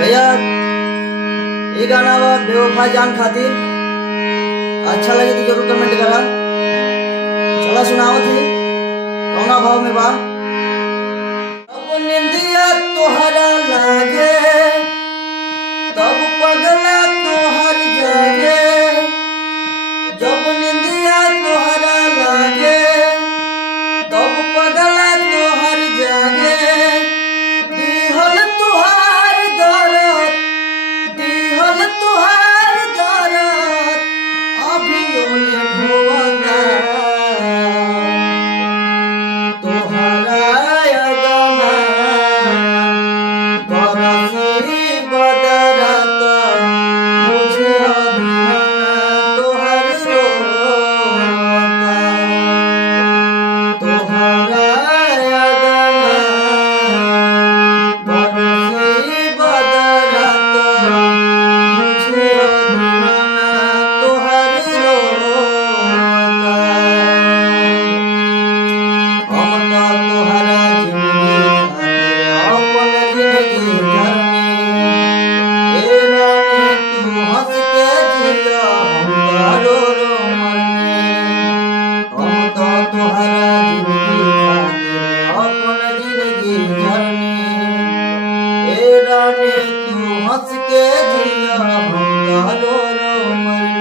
भैया ये गाना बेवफा जान खातिर अच्छा लगे तो जरूर कमेंट करा। चला सुनावत ही कौना भाव में बा। अब निंदिया तोहरा लागे तब पगला तोहर जागे। जब निंदिया तोहरा लागे तब पगला तोहर जागे। दिहल तुहार दरद दिहल तुहार दरद अभी ओले भोवता। तोहरा अगना बरसी बदरत मुझे अभिमाना तोहर रोता। तोहरा अगना बरसी बदरत मुझे अभिमाना तोहर रोता। हम तो तोहरा जिंदगी खातिर अपन जिंदगी धरनी। ए रानी तू हंस के जिया हम तो रो रो मरनी। हम तो तोहरा जिंदगी खातिर अपन जिंदगी धरनी। ए रानी तू हंस के जिया हम तो रो रो मरनी।